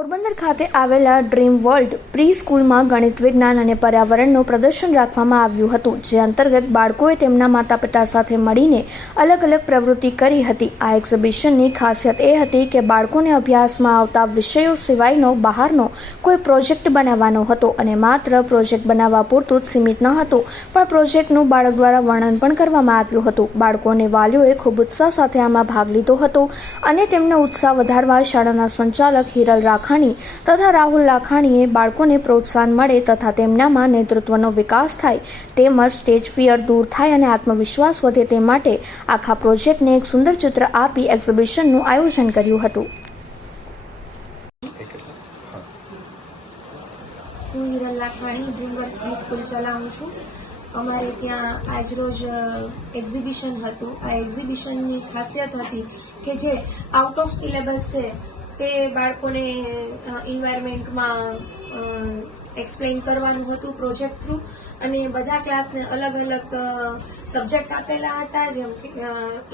પોરબંદર ખાતે આવેલા dream world pre સ્કૂલમાં ગણિત, વિજ્ઞાન અને પર્યાવરણનું પ્રદર્શન રાખવામાં આવ્યું હતું, જે અંતર્ગત બાળકોએ તેમના માતા પિતા સાથે મળીને અલગ અલગ પ્રવૃત્તિ કરી હતી. આ એક્ઝિબિશનની ખાસિયત એ હતી કે બાળકોને અભ્યાસમાં આવતા વિષયો સિવાયનો બહારનો કોઈ પ્રોજેક્ટ બનાવવાનો હતો અને માત્ર પ્રોજેક્ટ બનાવવા પૂરતું જ સીમિત ન હતું, પણ પ્રોજેક્ટનું બાળક દ્વારા વર્ણન પણ કરવામાં આવ્યું હતું. બાળકોને વાલીઓએ ખૂબ ઉત્સાહ સાથે આમાં ભાગ લીધો હતો અને તેમનો ઉત્સાહ વધારવા શાળાના સંચાલક હિરલ રાખાણી તથા રાહુલ લાખાણીએ બાળકોને પ્રોત્સાહન મળે તથા તેમનામાં નેતૃત્વનો વિકાસ થાય, તેમજ સ્ટેજ ફિયર દૂર થાય અને આત્મવિશ્વાસ વધે તે માટે આખા પ્રોજેક્ટને એક સુંદર ચિત્ર આપી એક્ઝિબિશનનું આયોજન કર્યું હતું. હું Hiral Lakhwani dreamwork pre school ચલાવું છું. અમારે ત્યાં આજરોજ એક્ઝિબિશન હતું. આ એક્ઝિબિશનની ખાસિયત હતી કે જે આઉટ ઓફ સિલેબસ છે તે બાળકોને ઇન્વાયરમેન્ટમાં એક્સપ્લેન કરવાનું હતું પ્રોજેક્ટ થ્રુ અને બધા ક્લાસને અલગ અલગ સબ્જેક્ટ આપેલા હતા, જેમ કે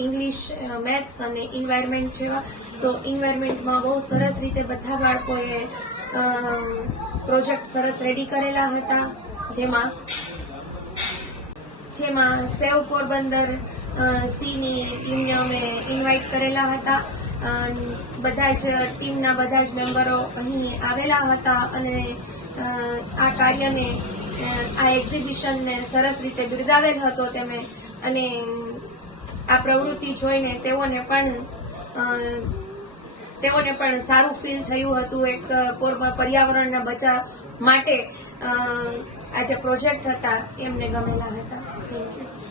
ઇંગ્લિશ મેથ્સ અને ઇન્વાયરમેન્ટ જેવા. તો ઇન્વાયરમેન્ટમાં બહુ સરસ રીતે બધા બાળકોએ પ્રોજેક્ટ સરસ રેડી કરેલા હતા. જેમાં જેમાં સેવ પોરબંદર સીની ટીમને અમે ઇન્વાઇટ કરેલા હતા. બધા જ ટીમના બધા જ મેમ્બરો અહીં આવેલા હતા અને આ કાર્યને આ એક્ઝિબિશનને સરસ રીતે બિરદાવેલ હતો તેમણે. અને આ પ્રવૃત્તિ જોઈને તેઓને પણ તેઓને પણ સારું ફીલ થયું હતું એક પોર- પર્યાવરણના બચાવ માટે આ જે પ્રોજેક્ટ હતા એમને ગમેલા હતા. Thank you